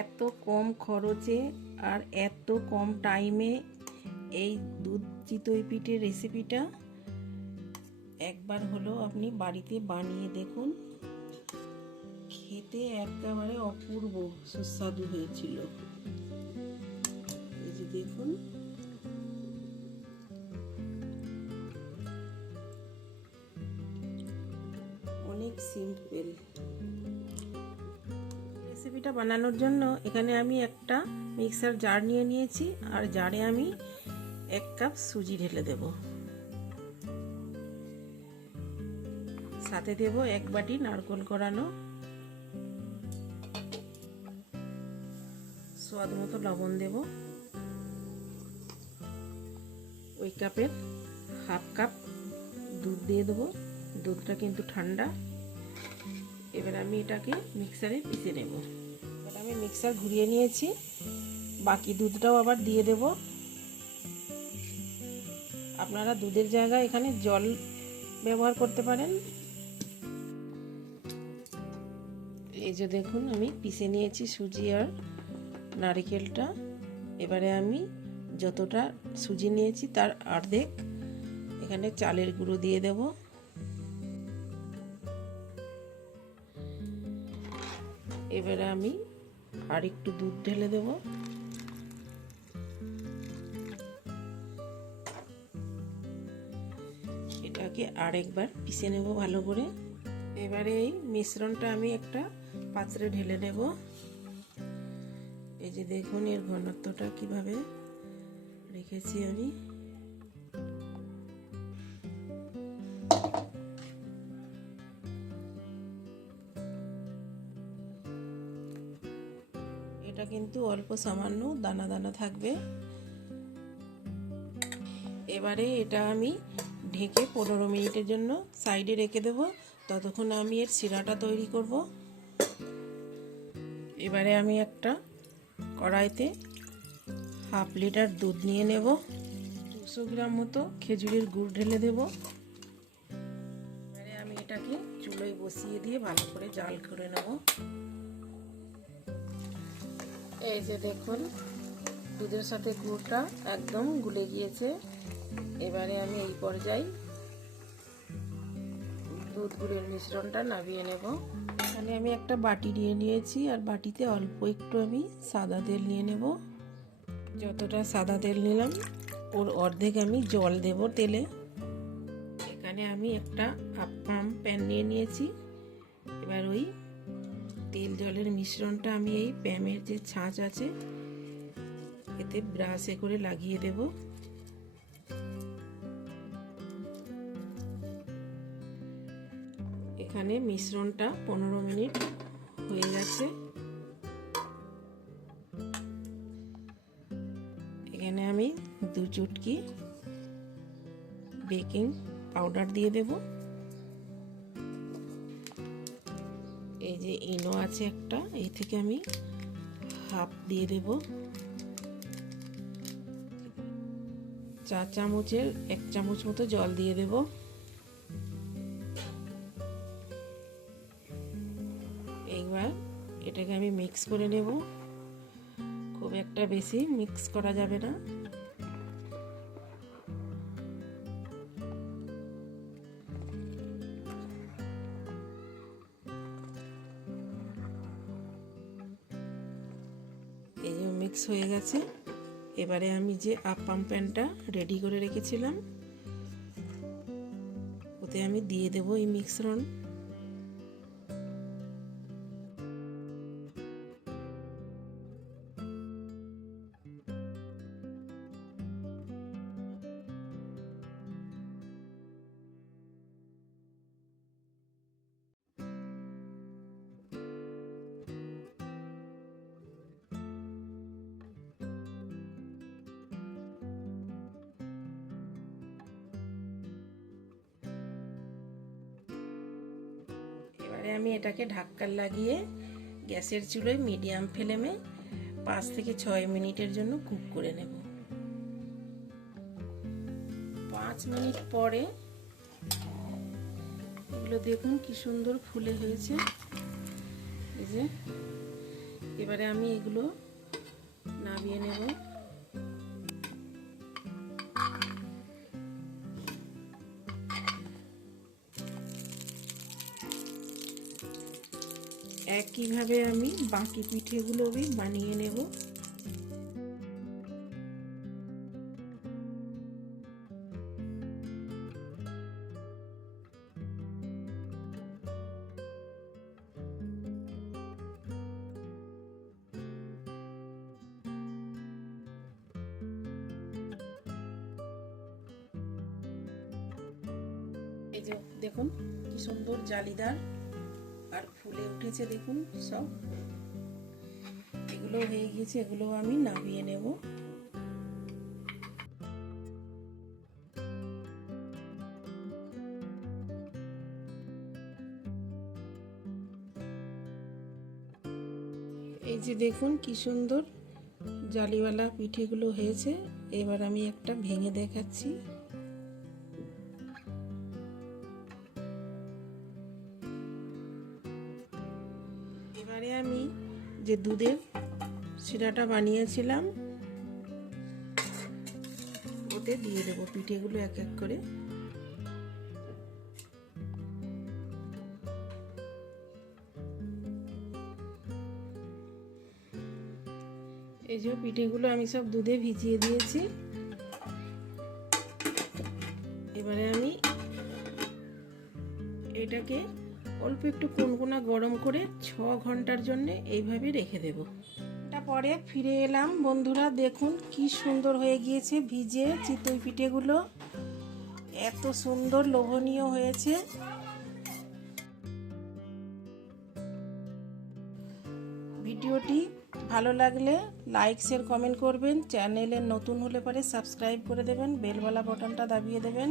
এত কম খরচে আর এত কম টাইমে এই দুধ চিতই পিঠের রেসিপিটা একবার হলো আপনি বাড়িতে বানিয়ে দেখুন। খেতে একেবারে অপূর্ব সুস্বাদু হয়েছিল। এই যে দেখুন, অনেক সিম্পল। রেসিপিটা বানানোর জন্য এখানে আমি একটা মিক্সার জার নিয়ে নিয়েছি, আর জারে আমি 1 কাপ সুজি ঢেলে দেব। সাথে দেব 1 বাটি নারকেল কোড়ানো, স্বাদ মতো লবণ দেব। ওই কাপের হাফ কাপ দুধ দিয়ে দেবো। দুধটা কিন্তু ঠান্ডা। এবার আমি এটাকে মিক্সারে পিষে নেব। এবার আমি মিক্সার ঘুরিয়ে নিয়েছি, বাকি দুধটাও আবার দিয়ে দেব। আপনারা দুধের জায়গায় এখানে জল ব্যবহার করতে পারেন। এই যে দেখুন, আমি পিষে নিয়েছি সুজি আর নারকেলটা। এবারে আমি যতটা সুজি নিয়েছি তার অর্ধেক এখানে চালের গুঁড়ো দিয়ে দেব। এবারে আমি আর একটু দুধ ঢেলে দেব। এটাকে আরেকবার পিষে নেব ভালো করে। এবারে এই মিশ্রণটা আমি একটা পাত্রে ঢেলে নেব। এই যে দেখুন এর ঘনত্বটা কিভাবে রেখেছি আমি। এটা কিন্তু অল্প সামান্য দানা দানা থাকবে। এবারে এটা আমি ঢেকে 15 মিনিটের জন্য সাইডে রেখে দেব। ততক্ষণ আমি এর শিরাটা তৈরি করব। এবারে আমি একটা কড়াইতে হাফ লিটার দুধ নিয়ে নেব। 200 গ্রাম মতো খেজুরের গুড় ঢেলে দেব। এবারে আমি এটাকে চুলোয় বসিয়ে দিয়ে ভালো করে জাল করে নেব। এই যে দেখুন, দুধের সাথে গুড়টা একদম গুলে গিয়েছে। এবারে আমি এই পর্যায়ে দুধ গুড়ের মিশ্রণটা নামিয়ে নেব। এখানে আমি একটা বাটি নিয়ে নিয়েছি, আর বাটিতে অল্প একটু আমি সাদা তেল নিয়ে নেব। যতটা সাদা তেল নিলাম ওর অর্ধেক আমি জল দেব তেলে। এখানে আমি একটা আপ্পাম প্যান নিয়ে নিয়েছি। এবার ওই তেল জলের মিশ্রণটা আমি এই প্যানের যে ছাঁচ আছে এতে ব্রাশে করে লাগিয়ে দেব। এখানে মিশ্রণটা 15 মিনিট হয়ে গেছে। এখানে আমি 2 চুটকি বেকিং পাউডার দিয়ে দেব। এই যে ইনো আছে একটা, এই থেকে আমি হাফ দিয়ে দেব। 4 চামচের 1 চামচ মতো জল দিয়ে দেব। এইবার এটাকে আমি মিক্স করে নেব। খুব একটা বেশি মিক্স করা যাবে না। এই যে মিক্স হয়ে গেছে। এবারে আমি যে আপ্পাম প্যানটা রেডি করে রেখেছিলাম ওতে আমি দিয়ে দেব এই মিশ্রণ। এবারে আমি এটাকে ঢাকনা লাগিয়ে গ্যাসের চুলোয় মিডিয়াম ফ্লেমে 5 থেকে 6 মিনিটের জন্য কুক করে নেব। 5 মিনিট পরে এগুলো দেখুন কি সুন্দর ফুলে হয়েছে। এই যে এবারে আমি এগুলো নামিয়ে নেব। একইভাবে আমি বাকি পিঠেগুলো বানিয়ে নেব। এই যে দেখুন কি সুন্দর জালিদার আর ফুলে উঠেছে, দেখুন সব এগুলো হয়ে গেছে। এগুলো আমি নামিয়ে নেব। এই যে দেখুন কি সুন্দর জালিওয়ালা পিঠেগুলো হয়েছে। এবার আমি একটা ভেঙে দেখাচ্ছি। এবারে আমি যে দুধের শিরাটা বানিয়েছিলাম ওতে দিয়ে দেবো পিঠেগুলো এক এক করে। এই যে পিঠেগুলো আমি সব দুধে ভিজিয়ে দিয়েছি। এবারে আমি এটাকে অল্প একটু কনকনা গরম করে 6 ঘন্টার জন্য এইভাবে রেখে দেব। পরে ফিরে এলাম বন্ধুরা, দেখুন কি সুন্দর হয়ে গিয়েছে ভিজে চিতই পিঠেগুলো, এত সুন্দর লোভনীয় হয়েছে। ভিডিওটি ভালো লাগলে লাইক শেয়ার কমেন্ট করবেন, চ্যানেলে নতুন হলে পরে সাবস্ক্রাইব করে দেবেন, বেলওয়ালা বাটনটা দাবিয়ে দেবেন।